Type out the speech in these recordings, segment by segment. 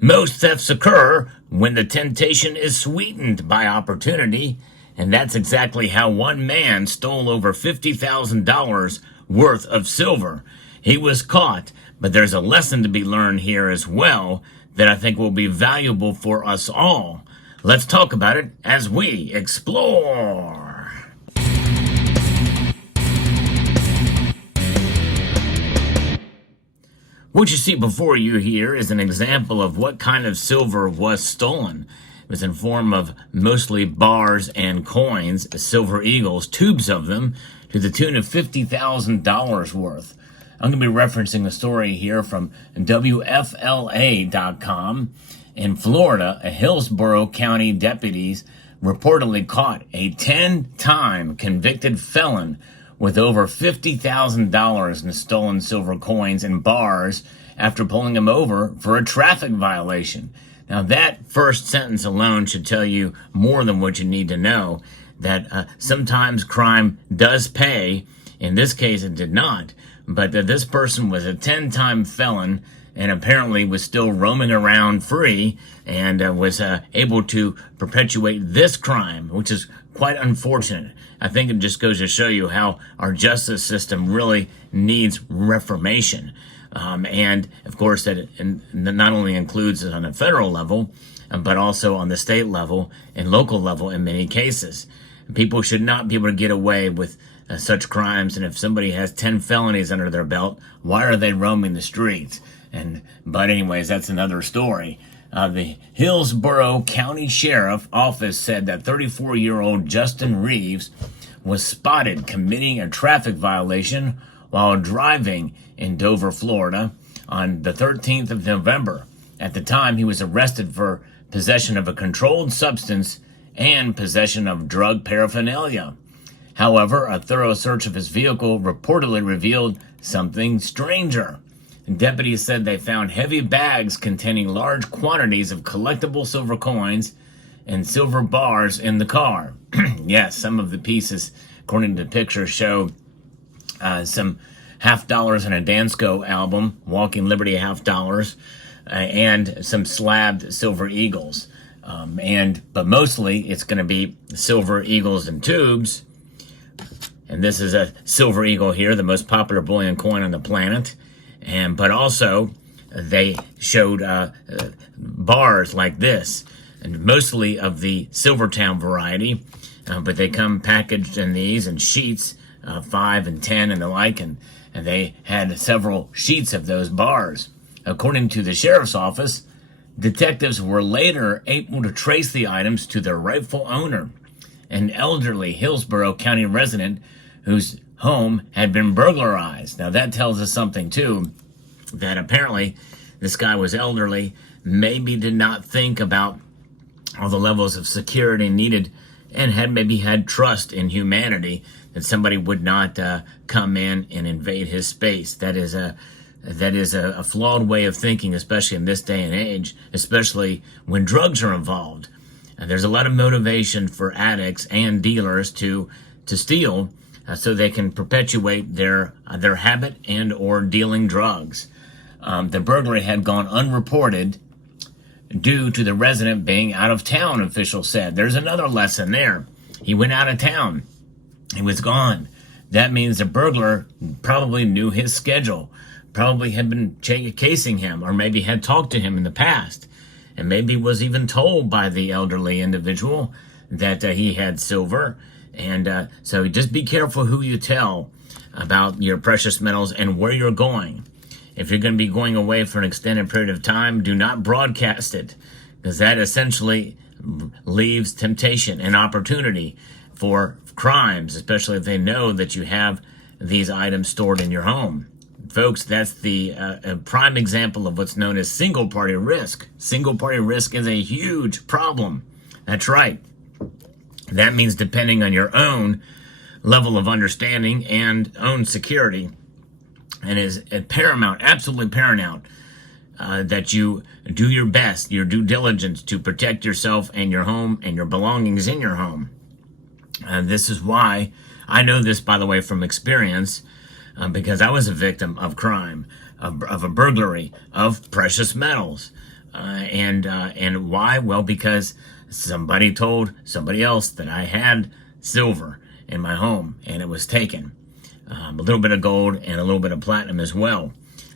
Most thefts occur when the temptation is sweetened by opportunity, and that's exactly how one man stole over $50,000 worth of silver. He was caught, but there's a lesson to be learned here as well that I think will be valuable for us all. Let's talk about it as we explore. What you see before you here is an example of what kind of silver was stolen. It was in form of mostly bars and coins, silver eagles, tubes of them, to the tune of $50,000 worth. I'm going to be referencing a story here from WFLA.com. In Florida, a Hillsborough County deputies reportedly caught a 10-time convicted felon with over $50,000 in stolen silver coins and bars after pulling him over for a traffic violation. Now, that first sentence alone should tell you more than what you need to know, that sometimes crime does pay. In this case, it did not, but that this person was a 10-time felon and apparently was still roaming around free and was able to perpetuate this crime, which is quite unfortunate. I think it just goes to show you how our justice system really needs reformation. And, of course, that it not only includes it on a federal level, but also on the state level and local level in many cases. People should not be able to get away with such crimes, and if somebody has 10 felonies under their belt, why are they roaming the streets? But anyways, that's another story. The Hillsborough County Sheriff Office said that 34-year-old Justin Reeves was spotted committing a traffic violation while driving in Dover, Florida on the 13th of November. At the time, he was arrested for possession of a controlled substance and possession of drug paraphernalia. However, a thorough search of his vehicle reportedly revealed something stranger. Deputies said they found heavy bags containing large quantities of collectible silver coins and silver bars in the car. Yes, some of the pieces, according to the picture, show some $50 in a Dansko album, Walking Liberty $50, and some slabbed silver eagles. But mostly it's going to be silver eagles and tubes. And this is a silver eagle here, the most popular bullion coin on the planet. But also, they showed bars like this, and mostly of the Silvertown variety, but they come packaged in these in sheets, 5 and 10 and the like, and they had several sheets of those bars. According to the sheriff's office, detectives were later able to trace the items to their rightful owner, an elderly Hillsborough County resident whose home had been burglarized. Now that tells us something too, that apparently this guy was elderly, maybe did not think about all the levels of security needed, and had trust in humanity that somebody would not come in and invade his space. That is a flawed way of thinking, especially in this day and age, especially when drugs are involved. And there's a lot of motivation for addicts and dealers to steal, so they can perpetuate their habit and or dealing drugs. The burglary had gone unreported due to the resident being out of town, officials said. There's another lesson there. He went out of town. He was gone. That means the burglar probably knew his schedule, probably had been casing him, or maybe had talked to him in the past, and maybe was even told by the elderly individual that he had silver. And so just be careful who you tell about your precious metals and where you're going. If you're going to be going away for an extended period of time, do not broadcast it, because that essentially leaves temptation and opportunity for crimes, especially if they know that you have these items stored in your home. Folks, that's the prime example of what's known as single-party risk. Single-party risk is a huge problem. That's right. That means depending on your own level of understanding and own security, and is paramount, absolutely paramount, that you do your best, your due diligence to protect yourself and your home and your belongings in your home. This is why I know this, by the way, from experience, because I was a victim of crime, of a burglary, of precious metals. And why? Well, because somebody told somebody else that I had silver in my home, and it was taken. A little bit of gold and a little bit of platinum as well.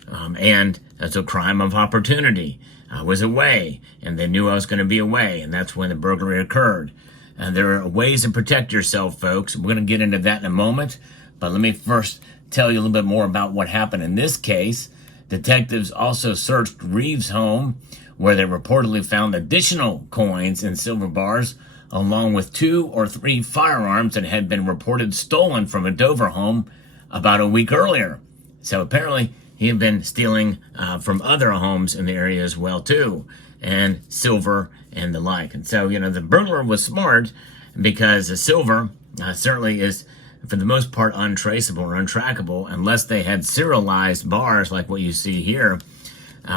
And that's a crime of opportunity. I was away, and they knew I was going to be away, and that's when the burglary occurred. And there are ways to protect yourself, folks. We're going to get into that in a moment, but let me first tell you a little bit more about what happened in this case. Detectives also searched Reeves' home, where they reportedly found additional coins and silver bars, along with 2 or 3 firearms that had been reported stolen from a Dover home about a week earlier. So apparently he had been stealing from other homes in the area as well too, and silver and the like. And so, the burglar was smart, because the silver certainly is, for the most part, untraceable or untrackable, unless they had serialized bars like what you see here,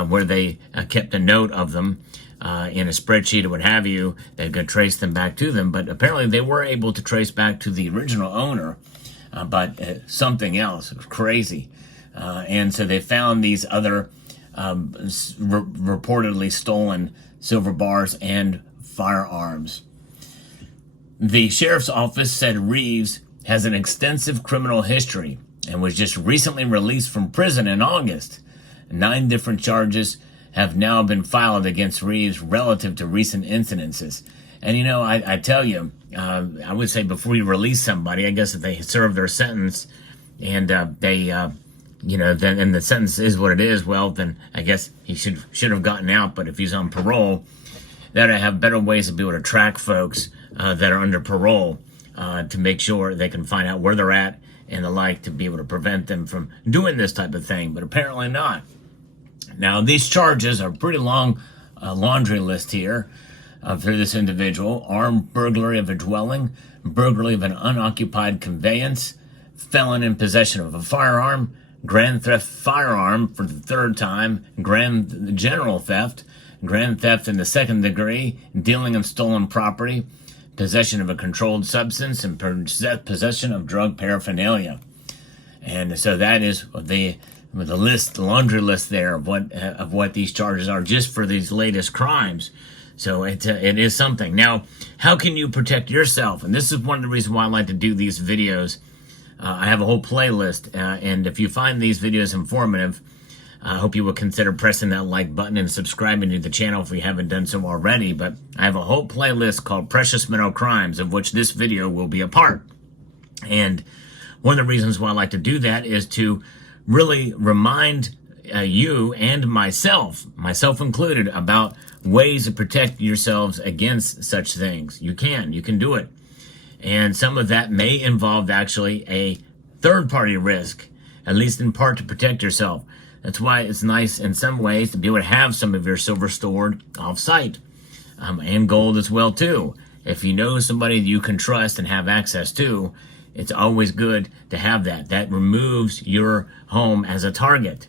where they kept a note of them in a spreadsheet or what have you. They could trace them back to them, but apparently they were able to trace back to the original owner, but something else. It was crazy. And so they found these other reportedly stolen silver bars and firearms. The sheriff's office said Reeves has an extensive criminal history and was just recently released from prison in August. 9 different charges have now been filed against Reeves relative to recent incidences. And I tell you, I would say before you release somebody, I guess if they serve their sentence and then and the sentence is what it is, well, then I guess he should have gotten out. But if he's on parole, that I have better ways to be able to track folks that are under parole to make sure they can find out where they're at and the like, to be able to prevent them from doing this type of thing. But apparently not. Now, these charges are pretty long laundry list here for this individual: armed burglary of a dwelling, burglary of an unoccupied conveyance, felon in possession of a firearm, grand theft firearm for the 3rd time, grand general theft, grand theft in the 2nd degree, dealing in stolen property, possession of a controlled substance, and possession of drug paraphernalia. And so that is the list, the laundry list there of what these charges are, just for these latest crimes. So it is something. Now, how can you protect yourself? And this is one of the reasons why I like to do these videos. I have a whole playlist, and if you find these videos informative, I hope you will consider pressing that like button and subscribing to the channel if you haven't done so already. But I have a whole playlist called Precious Metal Crimes, of which this video will be a part. And one of the reasons why I like to do that is to really remind you and myself included, about ways to protect yourselves against such things. You can do it. And some of that may involve actually a third-party risk, at least in part, to protect yourself. That's why it's nice in some ways to be able to have some of your silver stored off-site, and gold as well too. If you know somebody that you can trust and have access to, it's always good to have that. That removes your home as a target.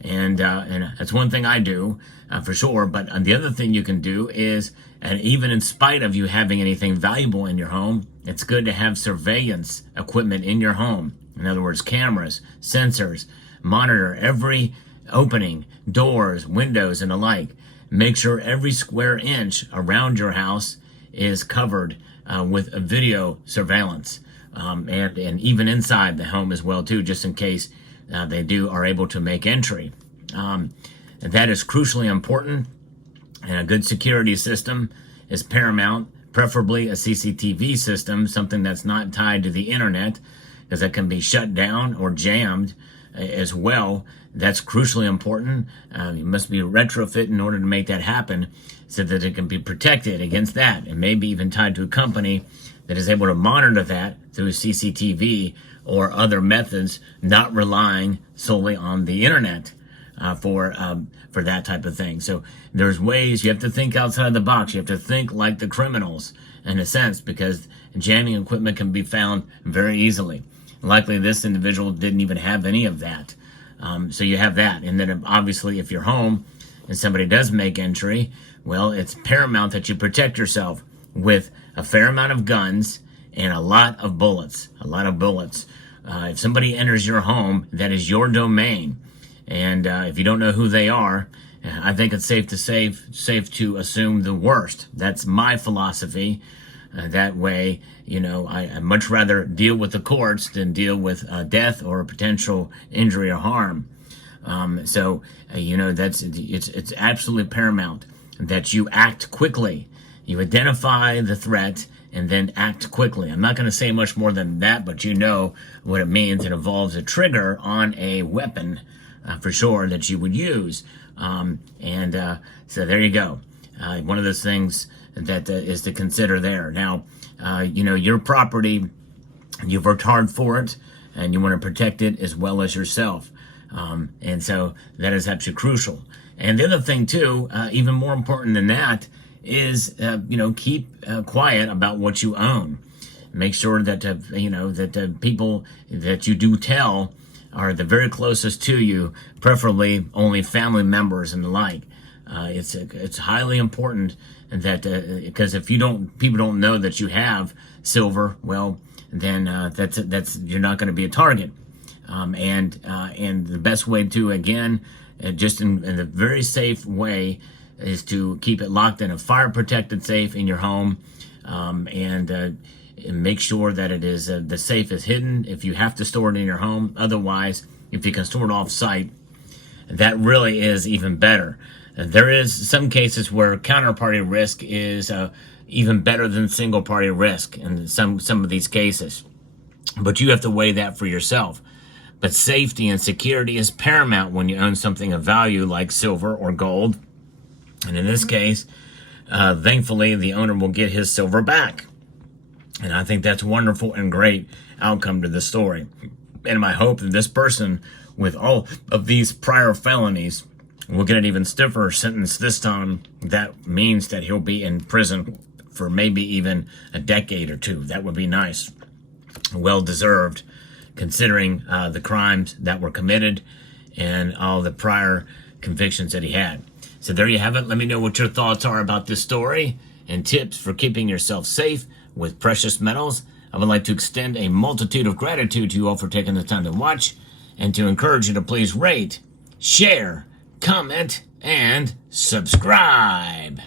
And that's one thing I do for sure. But the other thing you can do is, and even in spite of you having anything valuable in your home, it's good to have surveillance equipment in your home. In other words, cameras, sensors, monitor every opening, doors, windows, and the like. Make sure every square inch around your house is covered with a video surveillance, and even inside the home as well too, just in case they are able to make entry. And that is crucially important, and a good security system is paramount, preferably a CCTV system, something that's not tied to the internet, because that can be shut down or jammed as well. That's crucially important. You must be retrofit in order to make that happen, so that it can be protected against that, and maybe even tied to a company that is able to monitor that through CCTV or other methods, not relying solely on the internet for that type of thing. So there's ways. You have to think outside the box. You have to think like the criminals, in a sense, because jamming equipment can be found very easily. Likely this individual didn't even have any of that. So you have that. And then obviously if you're home and somebody does make entry, well, it's paramount that you protect yourself with a fair amount of guns and a lot of bullets. If somebody enters your home, that is your domain. And if you don't know who they are, I think it's safe to assume the worst. That's my philosophy. That way, I'd much rather deal with the courts than deal with death or potential injury or harm. It's absolutely paramount that you act quickly. You identify the threat and then act quickly. I'm not going to say much more than that, but you know what it means. It involves a trigger on a weapon for sure that you would use. So there you go. One of those things that is to consider there. Now, your property, you've worked hard for it, and you want to protect it as well as yourself. And so that is absolutely crucial. And the other thing too, even more important than that, is keep quiet about what you own. Make sure that that people that you do tell are the very closest to you, preferably only family members and the like. It's highly important that because if people don't know that you have silver, well, then that's you're not going to be a target. And the best way to, again, just in a very safe way, is to keep it locked in a fire protected safe in your home, and make sure that it is the safe is hidden if you have to store it in your home. Otherwise, if you can store it off site, that really is even better. There is some cases where counterparty risk is even better than single party risk in some of these cases, but you have to weigh that for yourself. But safety and security is paramount when you own something of value like silver or gold. And in this case, thankfully, the owner will get his silver back. And I think that's wonderful and great outcome to the story. And my hope that this person, with all of these prior felonies, will get an even stiffer sentence this time. That means that he'll be in prison for maybe even a decade or two. That would be nice. Well deserved, considering the crimes that were committed and all the prior convictions that he had. So there you have it. Let me know what your thoughts are about this story and tips for keeping yourself safe with precious metals. I would like to extend a multitude of gratitude to you all for taking the time to watch, and to encourage you to please rate, share, comment, and subscribe.